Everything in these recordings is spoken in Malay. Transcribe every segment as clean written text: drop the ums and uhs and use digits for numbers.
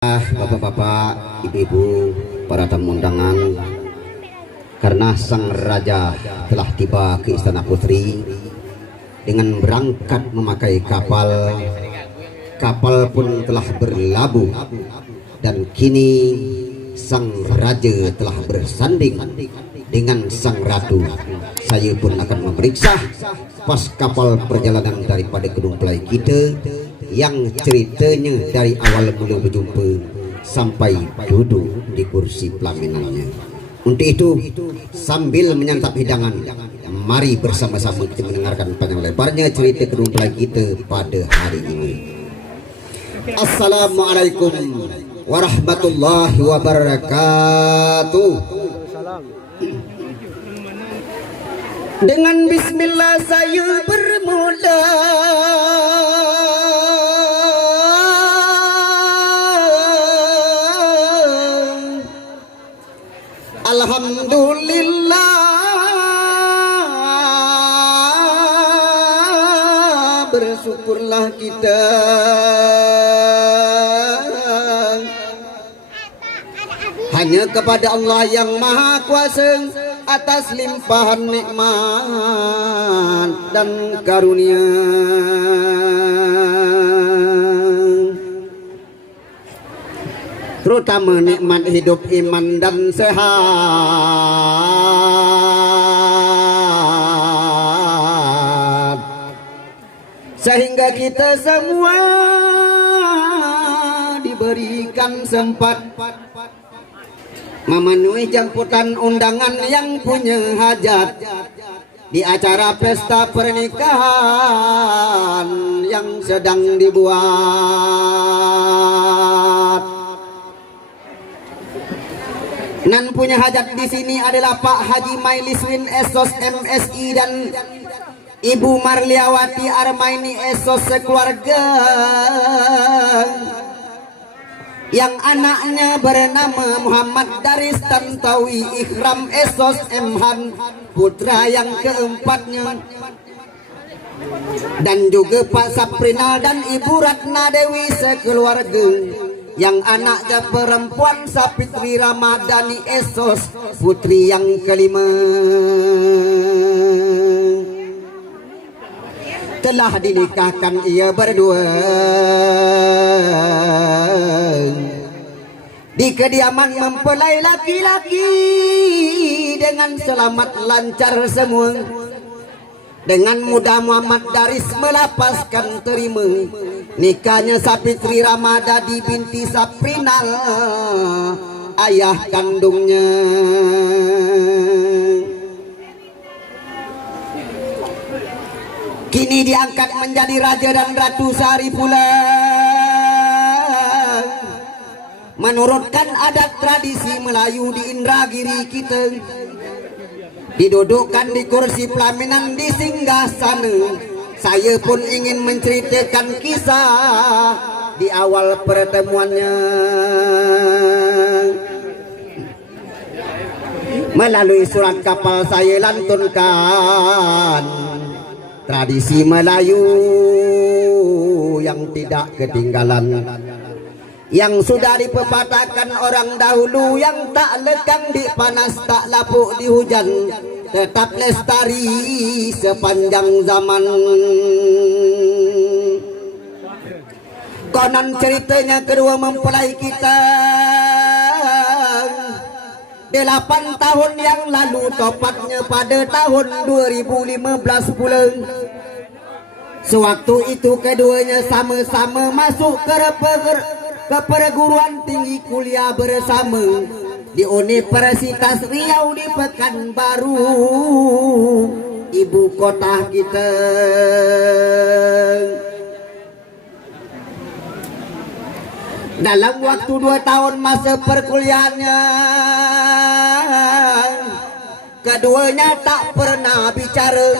Bapak-bapak, ibu-ibu, para tamu undangan, karena sang raja telah tiba ke Istana Putri dengan berangkat memakai kapal. Kapal pun telah berlabuh dan kini sang raja telah bersanding dengan sang ratu. Saya pun akan memeriksa pas kapal perjalanan daripada Gunung Pelai kita yang ceritanya dari awal mula berjumpa sampai duduk di kursi pelaminannya. Untuk itu, sambil menyantap hidangan, mari bersama-sama kita mendengarkan panjang lebarnya cerita Gunung Pelai kita pada hari ini. Assalamualaikum warahmatullahi wabarakatuh. Dengan bismillah saya bermula. Alhamdulillah, bersyukurlah kita hanya kepada Allah yang Maha Kuasa atas limpahan nikmat dan karunia. Terutama nikmat hidup, iman dan sehat, sehingga kita semua diberikan sempat memenuhi jemputan undangan yang punya hajat di acara pesta pernikahan yang sedang dibuat. Nan punya hajat di sini adalah Pak Haji Mailiswin Esos MSI dan Ibu Marliawati Armaini Esos sekeluarga, yang anaknya bernama Muhammad Daris Tantawi Ikhram Esos Emhan, putra yang keempatnya, dan juga Pak Saprinal dan Ibu Ratna Dewi sekeluarga, yang anaknya perempuan Sapitri Ramadhani Esos, putri yang kelima, telah dinikahkan ia berdua di kediaman mempelai laki-laki dengan selamat lancar semua. Dengan mudah Muhammad Daris melapaskan terima nikahnya Sapitri Ramadhani binti Saprinal, ayah kandungnya. Kini diangkat menjadi raja dan ratu sehari pula. Menurutkan adat tradisi Melayu di Indragiri kita, didudukkan di kursi pelaminan di singgah sana. Saya pun ingin menceritakan kisah di awal pertemuannya. Melalui surat kapal saya lantunkan tradisi Melayu yang tidak ketinggalan, yang sudah dipepatahkan orang dahulu, yang tak lekang di panas, tak lapuk di hujan, tetap lestari sepanjang zaman. Konon ceritanya kedua mempelai kita 8 tahun yang lalu, tepatnya pada tahun 2015 bulan. Sewaktu itu keduanya sama-sama masuk ke perguruan tinggi kuliah bersama di Universitas Riau di Pekanbaru, ibu kota kita. Dalam waktu 2 tahun masa perkuliahannya, keduanya tak pernah bicara,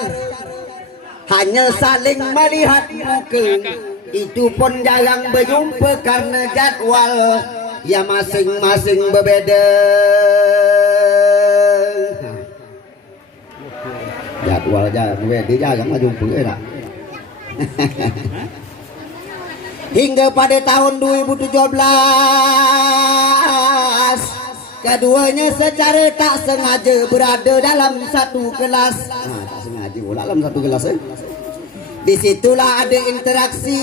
hanya saling melihat muka. Itu pun jarang berjumpa karena jadwal yang masing-masing berbeda. Jadwal berbeda, jarang berjumpa. Hingga pada tahun 2017 keduanya secara tak sengaja berada dalam satu kelas. Tak sengaja dalam satu kelas. Disitulah ada interaksi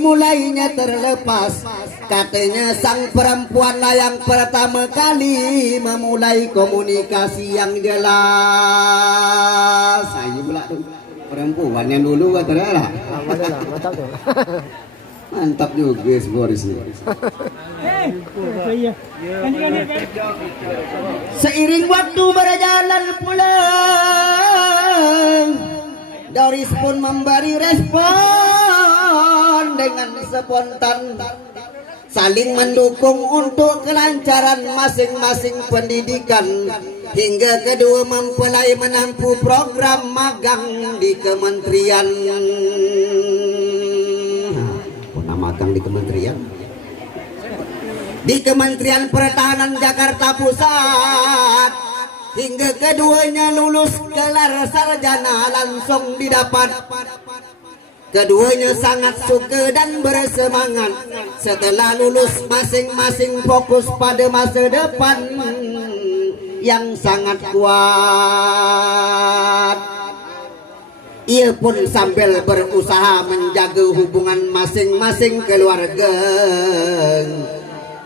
mulainya terlepas. Katanya sang perempuan lah yang pertama kali memulai komunikasi yang jelas. Saya pula tuh perempuan yang dulu katanya lah. Mantap tuh. Mantap juga Boris nih. Seiring waktu berjalan pulang, Doris pun memberi respon dengan spontan, saling mendukung untuk kelancaran masing-masing pendidikan, hingga kedua mempelai menempuh program magang di kementerian. Magang di Kementerian Pertahanan Jakarta Pusat, hingga keduanya lulus gelar sarjana langsung didapat. Keduanya sangat suka dan bersemangat. Setelah lulus masing-masing fokus pada masa depan yang sangat kuat. Ia pun sambil berusaha menjaga hubungan masing-masing keluarga,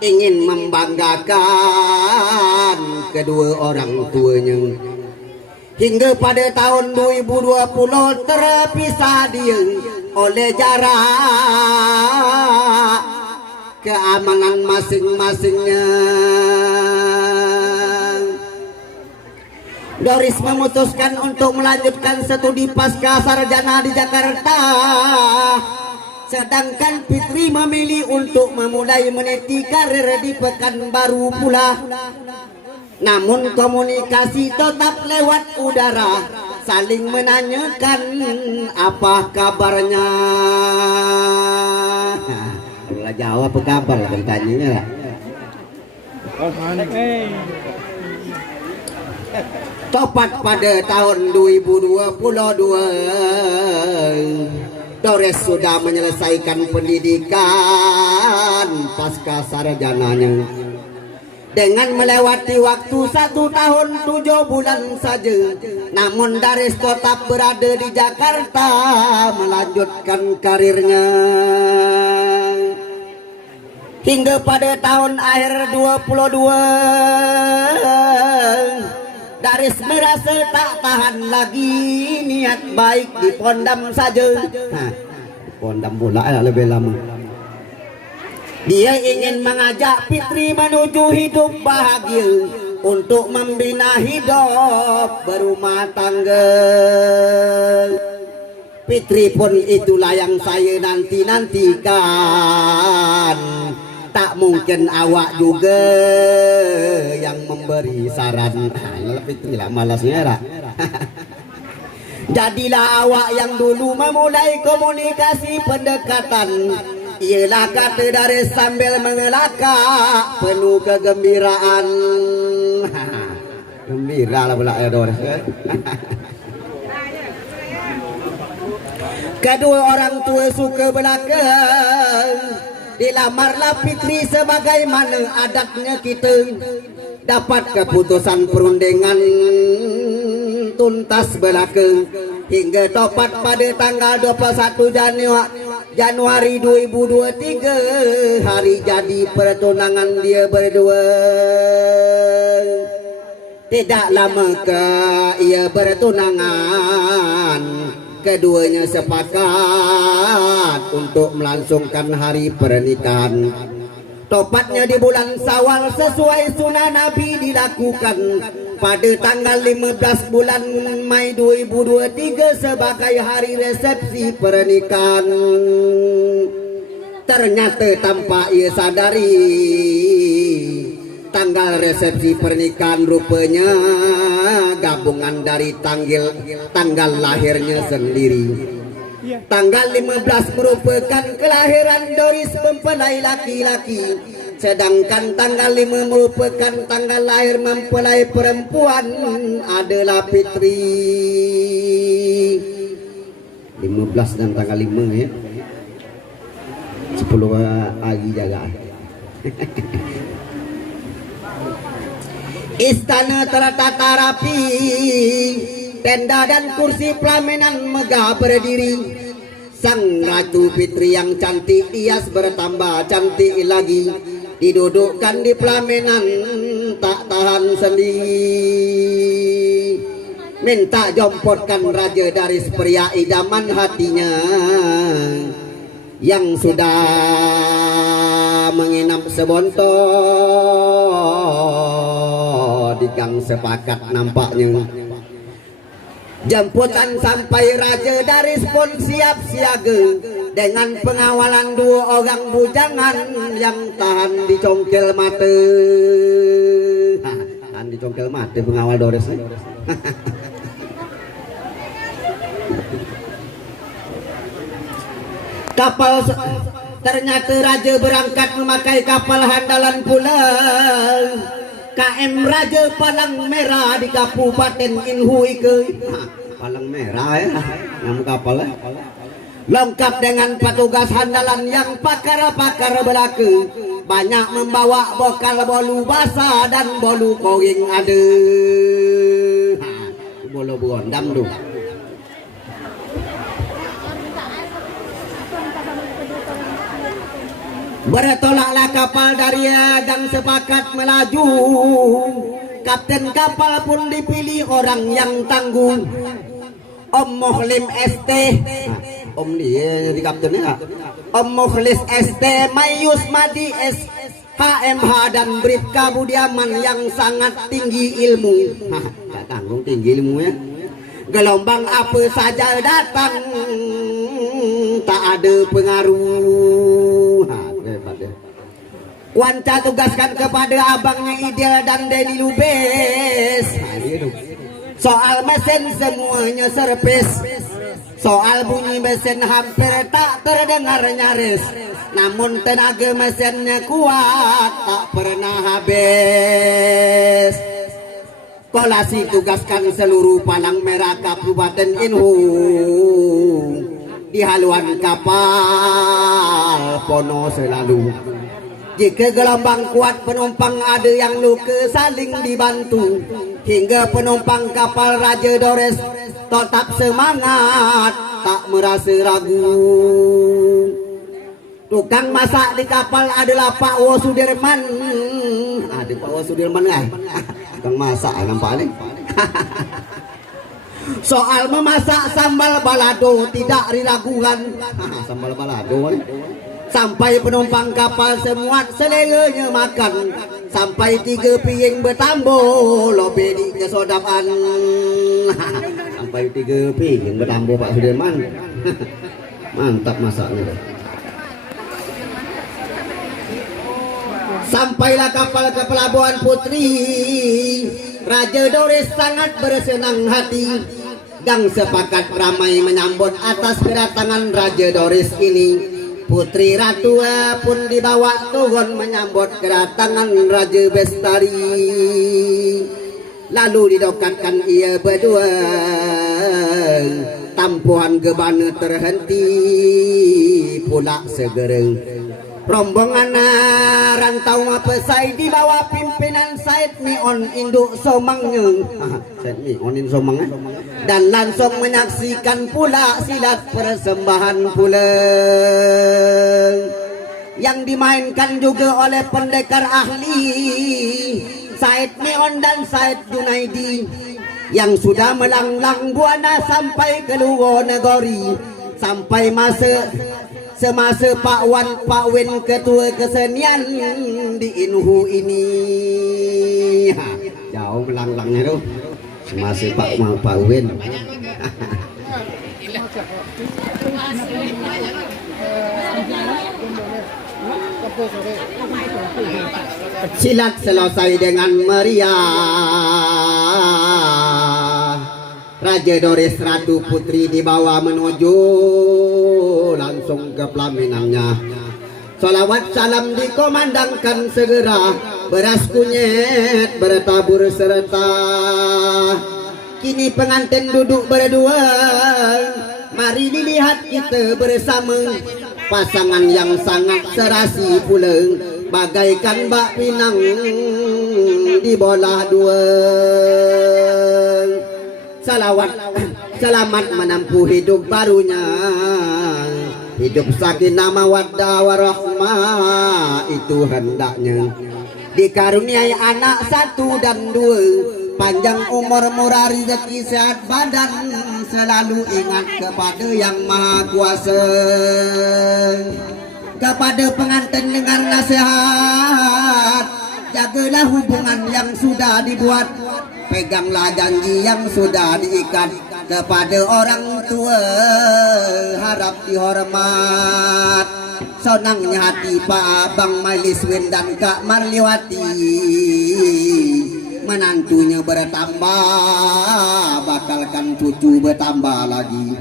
ingin membanggakan kedua orang tuanya. Hingga pada tahun 2020 terpisah dia oleh jarak keamanan masing-masingnya. Doris memutuskan untuk melanjutkan studi pasca sarjana di Jakarta, sedangkan Fitri memilih untuk memulai meniti karir di Pekanbaru pula. Namun komunikasi tetap lewat udara, saling menanyakan apa kabarnya. Kalau jawab apa kabar lah bertanya lah. Tepat pada tahun 2022, Doris sudah menyelesaikan pendidikan pasca sarjananya. Dengan melewati waktu 1 tahun 7 bulan saja, namun Doris tetap berada di Jakarta melanjutkan karirnya. Hingga pada tahun akhir 22, Doris merasa tak tahan lagi, niat baik dipondam saja. Pondam pula lebih lama. Dia ingin mengajak Fitri menuju hidup bahagia untuk membina hidup berumah tangga. Fitri pun itulah yang saya nanti-nantikan. Tak mungkin awak juga yang memberi saran. Fitri lah malasnya lah. Jadilah awak yang dulu memulai komunikasi pendekatan. Ialah kata dari sambil mengelakak penuh kegembiraan. Gembira lah pula ya Doris. Kedua orang tua suka belakang. Dilamarlah Fitri sebagaimana adatnya kita. Dapat keputusan perundingan tuntas belaka. Hingga tepat pada tanggal 21 Januari 2023, hari jadi pertunangan dia berdua. Tidak lama ke ia bertunangan, keduanya sepakat untuk melangsungkan hari pernikahan. Tepatnya di bulan Syawal sesuai sunnah Nabi dilakukan pada tanggal 15 bulan Mei 2023 sebagai hari resepsi pernikahan. Ternyata tanpa ia sadari, tanggal resepsi pernikahan rupanya gabungan dari tanggal lahirnya sendiri. Tanggal 15 merupakan kelahiran Doris mempelai laki-laki, sedangkan tanggal 5 merupakan tanggal lahir mempelai perempuan adalah Fitri. 15 dan tanggal 5 ya. 10 hari jagaan. Istana tertata rapi, tenda dan kursi pelaminan megah berdiri. Sang Ratu Fitri yang cantik hias bertambah cantik lagi, didudukkan di pelaminan tak tahan sendiri. Minta jompotkan raja dari pria idaman hatinya yang sudah menginap sebonto di gang sepakat nampaknya. Jemputan sampai raja dari pun siap siaga dengan pengawalan 2 orang bujangan yang tahan dicongkel mata. Tahan dicongkel mata pengawal Doris. Kapal ternyata raja berangkat memakai kapal handalan pula. KM Raja Palang Merah di Kabupaten Inhui ke Palang Merah ya, nama kapal ya. Lengkap dengan petugas handalan yang pakar-pakar belaka, banyak membawa bokal bolu basah dan bolu koring ada. Bolu berondam tu. Bertolaklah kapal dari gang sepakat melaju. Kapten kapal pun dipilih orang yang tangguh, Om Muhlim ST. Om dia jadi kaptennya. Om Mukhlis ST, Mayus Madi S, HMH dan Bribka Budiaman yang sangat tinggi ilmu. Tak tanggung tinggi ilmunya. Gelombang apa saja datang tak ada pengaruh. Wanca tugaskan kepada abangnya Ideal dan Denny Lubes. Soal mesin semuanya servis. Soal bunyi mesin hampir tak terdengar nyaris. Namun tenaga mesinnya kuat, tak pernah habis. Kolasi tugaskan seluruh Palang Merah Kabupaten Inhu di haluan kapal Pono selalu. Jika gelombang kuat penumpang ada yang luka saling dibantu, hingga penumpang kapal Raja Dores tetap semangat tak merasa ragu. Tukang masak di kapal adalah Pak Wo Sudirman. Ada Pak Wo Sudirman kan? Tukang masak nampak ni. Soal memasak sambal balado tidak diragukan. Sambal balado ni. Sampai penumpang kapal semua seleranya makan. Sampai 3 piring bertambah lebih di kesodapan. Sampai 3 piring bertambah Pak Sudirman. Mantap masaknya. Sampailah kapal ke Pelabuhan Putri. Raja Doris sangat bersenang hati. Gang sepakat ramai menyambut atas kedatangan Raja Doris ini. Putri Ratu pun dibawa turun menyambut kedatangan Raja Bestari. Lalu didokatkan ia berdua. Tampuhan gebana terhenti pula segera. Rombongan rantau Mapesai di bawah pimpinan Said Mion induk Somangnya. Said Mion induk Somangnya. Dan langsung menyaksikan pula silat persembahan pula yang dimainkan juga oleh pendekar ahli Said Mion dan Said Junaidi yang sudah melanglang buana sampai ke luar negeri, sampai semasa Pak Win ketua kesenian di Inhu ini. Jauh melanglang tu semasa Pak Win. Silat selesai dengan meriah. Raja Doris Ratu Putri dibawa menuju langsung ke pelaminannya. Salawat salam dikomandangkan segera. Beras kunyit bertabur serta. Kini pengantin duduk berdua. Mari dilihat kita bersama. pasangan yang sangat serasi pula, bagaikan bak pinang di bola dua. Salawat selamat menempuh hidup barunya, hidup sakinah mawaddah warahmah, itu hendaknya dikaruniai anak 1 dan 2, panjang umur, murah rezeki, sehat badan, selalu ingat kepada yang maha kuasa. Kepada pengantin dengar nasihat, jagalah hubungan yang sudah dibuat, peganglah janji yang sudah diikat. Kepada orang tua harap dihormat, senangnya hati Pak Abang Mailiswin dan Kak Marliwati, menantunya bertambah, bakalkan cucu bertambah lagi.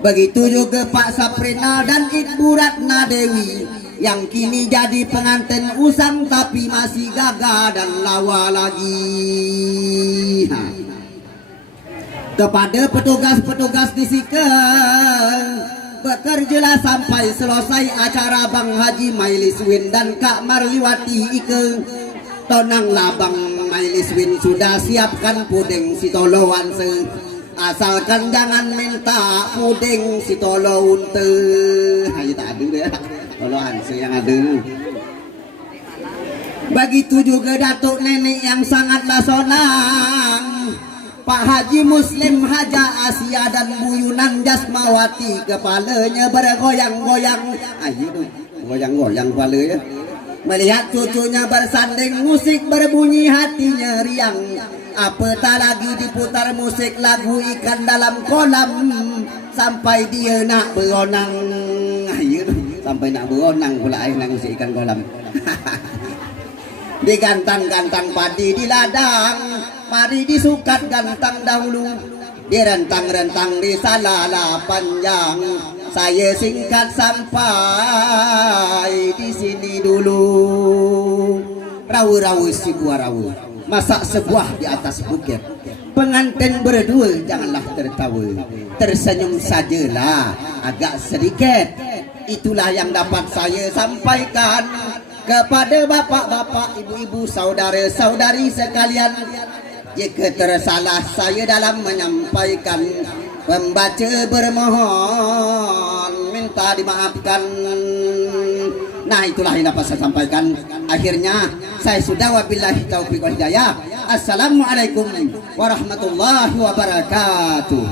Begitu juga Pak Saprina dan Ibu Ratna Dewi, yang kini jadi pengantin usang tapi masih gagah dan lawa lagi. Kepada petugas-petugas di Sikeng, bekerjalah sampai selesai acara Bang Haji Mailiswin dan Kak Marliwati Ike. Tonanglah Bang Mailiswin sudah siapkan puding sitolowan se, asalkan jangan minta puding sitolo unte. Ayo tak ada deh, toloan se yang ada. Begitu juga datuk nenek yang sangatlah sonang, Pak Haji Muslim Haja Asia dan Buyunan Jasmawati, kepalanya bergoyang-goyang. Ayo goyang-goyang kepalanya. Melihat cucunya bersanding, musik berbunyi, hatinya riang. Apatah lagi diputar musik lagu ikan dalam kolam, sampai dia nak beronang. Ayo sampai nak beronang pula nang musik ikan kolam. Digantang-gantang padi di ladang, mari disukat gantang dahulu, direntang-rentang di salala panjang. Saya singkat sampai di sini dulu. Rawu-rawu si buah rawu, masak sebuah di atas bukit. Pengantin berdua janganlah tertawa, tersenyum sajalah agak sedikit. Itulah yang dapat saya sampaikan kepada bapak-bapak, ibu-ibu, saudara-saudari sekalian. Jika tersalah saya dalam menyampaikan, pembaca bermohon minta dimaafkan. Nah, itulah yang dapat saya sampaikan. Akhirnya saya sudah, wabillahi taufiq wal hidayah. Assalamualaikum warahmatullahi wabarakatuh.